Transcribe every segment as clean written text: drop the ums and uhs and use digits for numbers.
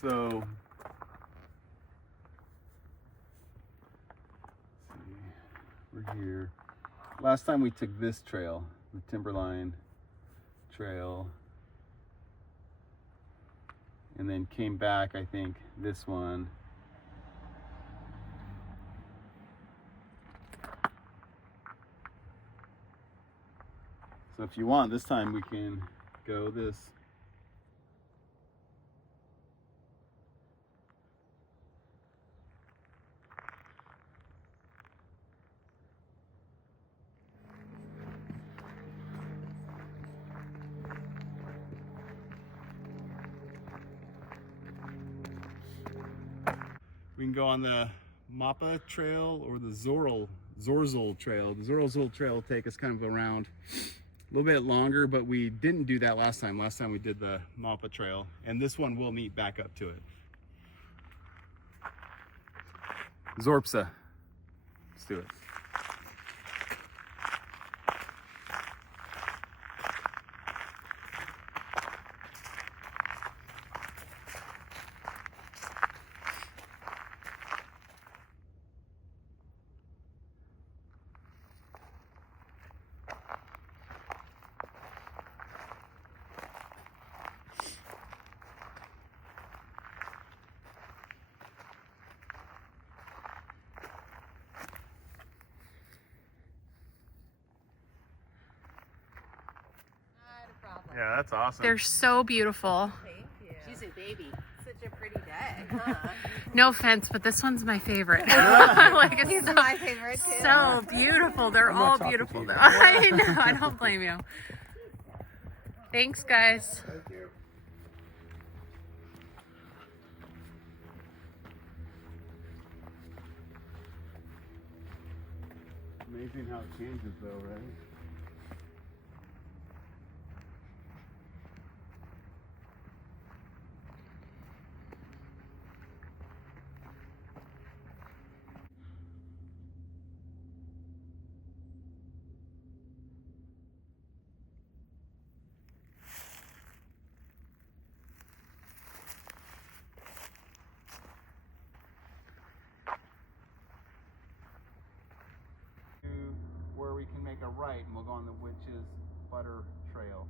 So we're here. Last time we took this trail, the Timberline Trail, and then came back, I think, this one. So if you want, this time we can go this. We can go on the Mappa Trail or the Zorzal Trail. The Zorzal Trail will take us kind of around a little bit longer, but we didn't do that last time. Last time we did the Mappa Trail, and this one will meet back up to it. Zorpsa. Let's do it. Yeah, that's awesome. They're so beautiful. Thank you. She's a baby. Such a pretty day, huh? No offense, but this one's my favorite. Like, it's He's so, my favorite too. so beautiful. They're I'm all not talking beautiful. to you. I know. I don't blame you. Thanks, guys. Thank you. Amazing how it changes though, right? Where we can make a right and we'll go on the Witch's Butter Trail.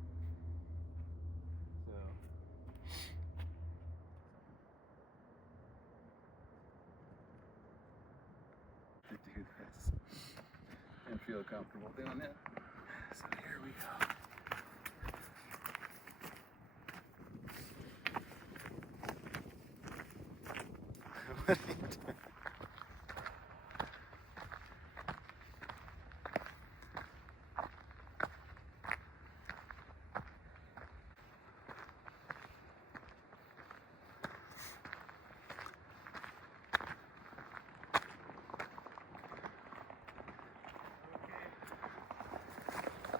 So to do this and feel comfortable doing it. So here we go. What are you doing?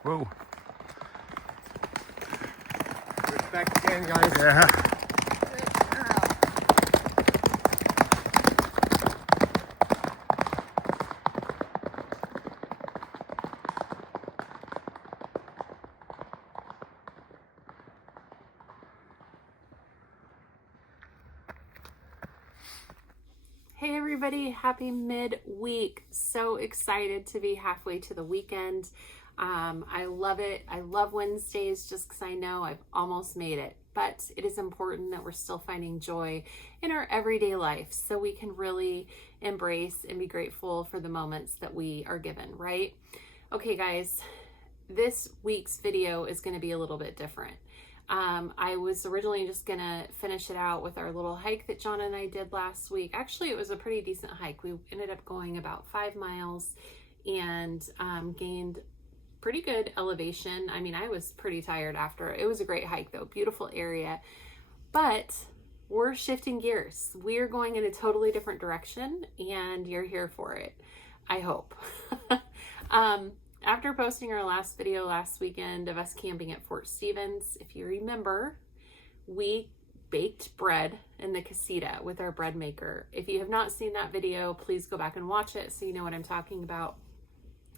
Whoa. Respect again, guys. Yeah. Hey everybody, happy midweek. So excited to be halfway to the weekend. I love it. I love Wednesdays just because I know I've almost made it. But it is important that we're still finding joy in our everyday life so we can really embrace and be grateful for the moments that we are given, right? Okay, guys, this week's video is going to be a little bit different. I was originally just gonna finish it out with our little hike that John and I did last week. Actually, it was a pretty decent hike. We ended up going about 5 miles and gained pretty good elevation. I mean, I was pretty tired after. It was a great hike though, beautiful area. But we're shifting gears. We are going in a totally different direction and you're here for it, I hope. After posting our last video last weekend of us camping at Fort Stevens, if you remember, we baked bread in the Casita with our bread maker. If you have not seen that video, please go back and watch it so you know what I'm talking about.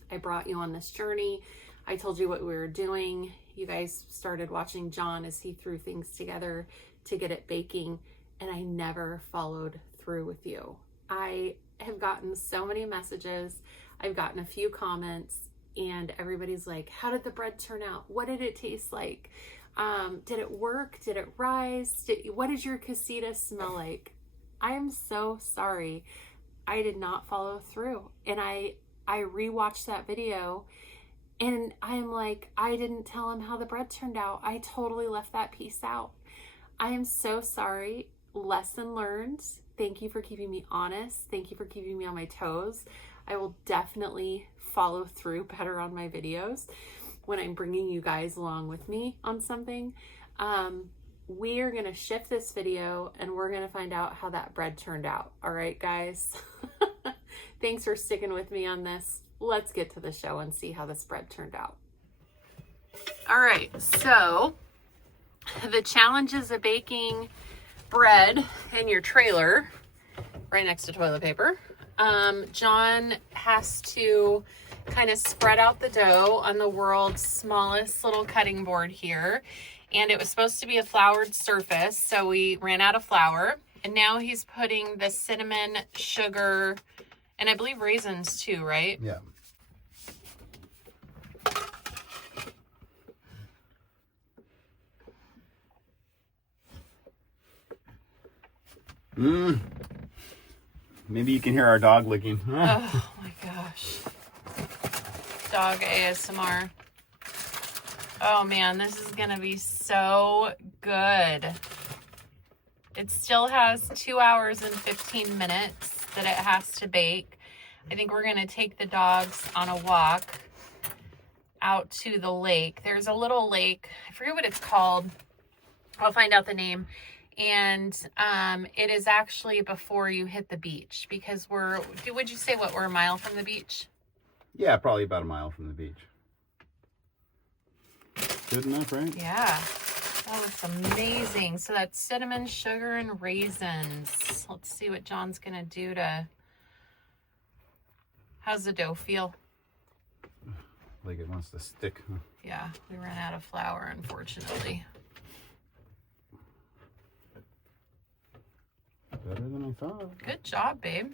I brought you on this journey. I told you what we were doing. You guys started watching John as he threw things together to get it baking. and I never followed through with you. I have gotten so many messages. I've gotten a few comments, and everybody's like, how did the bread turn out? What did it taste like? Did it work? Did it rise? What did your casita smell like? I am so sorry. I did not follow through. And I rewatched that video, and I'm like, I didn't tell him how the bread turned out. I totally left that piece out. I am so sorry. Lesson learned. Thank you for keeping me honest. Thank you for keeping me on my toes. I will definitely follow through better on my videos when I'm bringing you guys along with me on something. We are going to shift this video and we're going to find out how that bread turned out. All right, guys. Thanks for sticking with me on this. Let's get to the show and see how this bread turned out. All right, so the challenges of baking bread in your trailer right next to toilet paper. John has to kind of spread out the dough on the world's smallest little cutting board here. And it was supposed to be a floured surface, so we ran out of flour. And now he's putting the cinnamon, sugar, and I believe raisins too, right? Yeah. Maybe you can hear our dog licking. Oh my gosh. Dog ASMR. Oh man, this is gonna be so good. It still has 2 hours and 15 minutes that it has to bake. I think we're gonna take the dogs on a walk out to the lake. There's a little lake, I forget what it's called. I'll find out the name. And it is actually before you hit the beach, because would you say we're a mile from the beach? Yeah, probably about a mile from the beach. Good enough, right? Yeah. That looks amazing. So that's cinnamon, sugar, and raisins. Let's see what John's going to do to... How's the dough feel? Like it wants to stick. Yeah, we ran out of flour, unfortunately. Better than I thought. Good job, babe.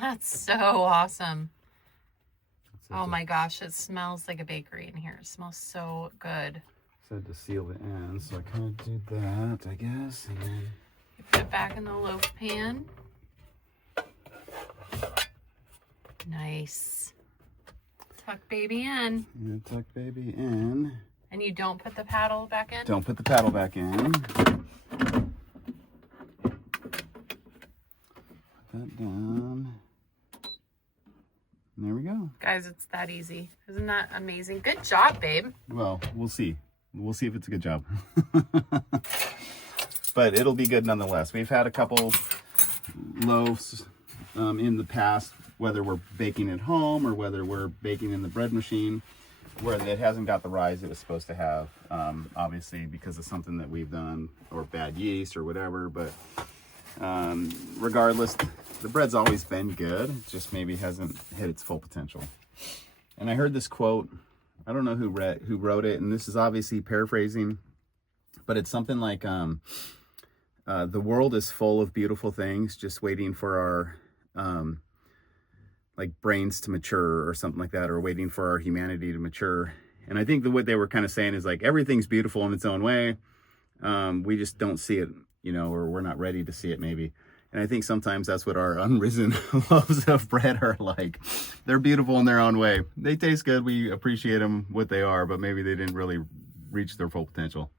That's so awesome. Oh my gosh, it smells like a bakery in here. It smells so good. Said to seal the ends, so I kind of did that, I guess. And then You put it back in the loaf pan. Nice. Tuck baby in. I'm gonna tuck baby in. And you don't put the paddle back in? Don't put the paddle back in. Put that down. And there we go. Guys, it's that easy. Isn't that amazing? Good job, babe. Well, we'll see. We'll see if it's a good job. But it'll be good nonetheless. We've had a couple loaves in the past, whether we're baking at home or whether we're baking in the bread machine, where it hasn't got the rise it was supposed to have, obviously because of something that we've done or bad yeast or whatever. But regardless, the bread's always been good. It just maybe hasn't hit its full potential. And I heard this quote. I don't know who wrote it, and this is obviously paraphrasing, but it's something like, the world is full of beautiful things just waiting for our like brains to mature or something like that, or waiting for our humanity to mature. And I think that what they were kind of saying is like, everything's beautiful in its own way. We just don't see it, you know, or we're not ready to see it maybe. And I think sometimes that's what our unrisen loaves of bread are like. They're beautiful in their own way. They taste good. We appreciate them what they are, but maybe they didn't really reach their full potential.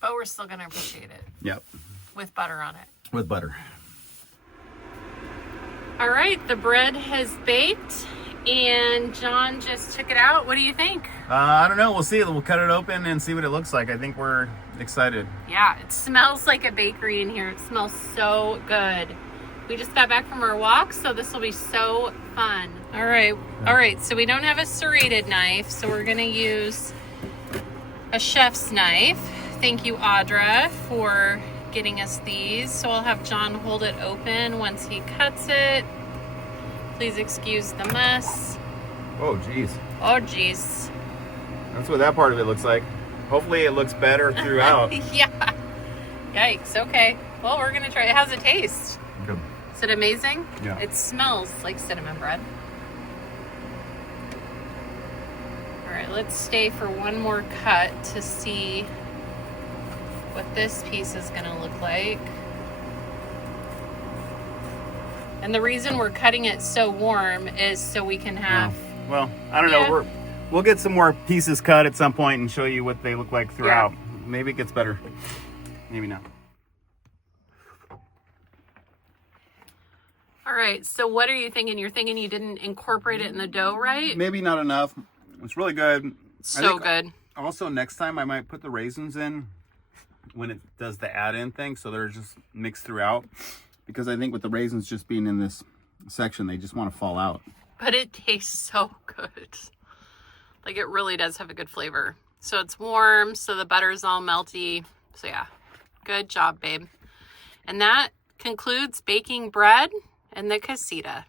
But we're still going to appreciate it. Yep. With butter on it. With butter. All right, the bread has baked and John just took it out. What do you think? I don't know. We'll see. We'll cut it open and see what it looks like. I think we're excited. Yeah, it smells like a bakery in here. It smells so good. We just got back from our walk, so this will be so fun. All right, so we don't have a serrated knife, so we're gonna use a chef's knife. Thank you, Audra, for getting us these. So I'll have John hold it open once he cuts it. Please excuse the mess. Oh, geez. Oh, geez. That's what that part of it looks like. Hopefully it looks better throughout. Yeah. Yikes. Okay. Well, we're going to try it. How's it taste? Good. Is it amazing? Yeah. It smells like cinnamon bread. All right, let's stay for one more cut to see what this piece is going to look like. And the reason we're cutting it so warm is so we can have... Well, I don't know. We'll get some more pieces cut at some point and show you what they look like throughout. Yeah. Maybe it gets better. Maybe not. All right, so what are you thinking? You're thinking you didn't incorporate it in the dough, right? Maybe not enough. It's really good. So good. Also, next time I might put the raisins in when it does the add-in thing, so they're just mixed throughout. Because I think with the raisins just being in this section, they just want to fall out. But it tastes so good. Like, it really does have a good flavor. So it's warm, so the butter's all melty. So yeah, good job, babe. And that concludes baking bread and the Casita.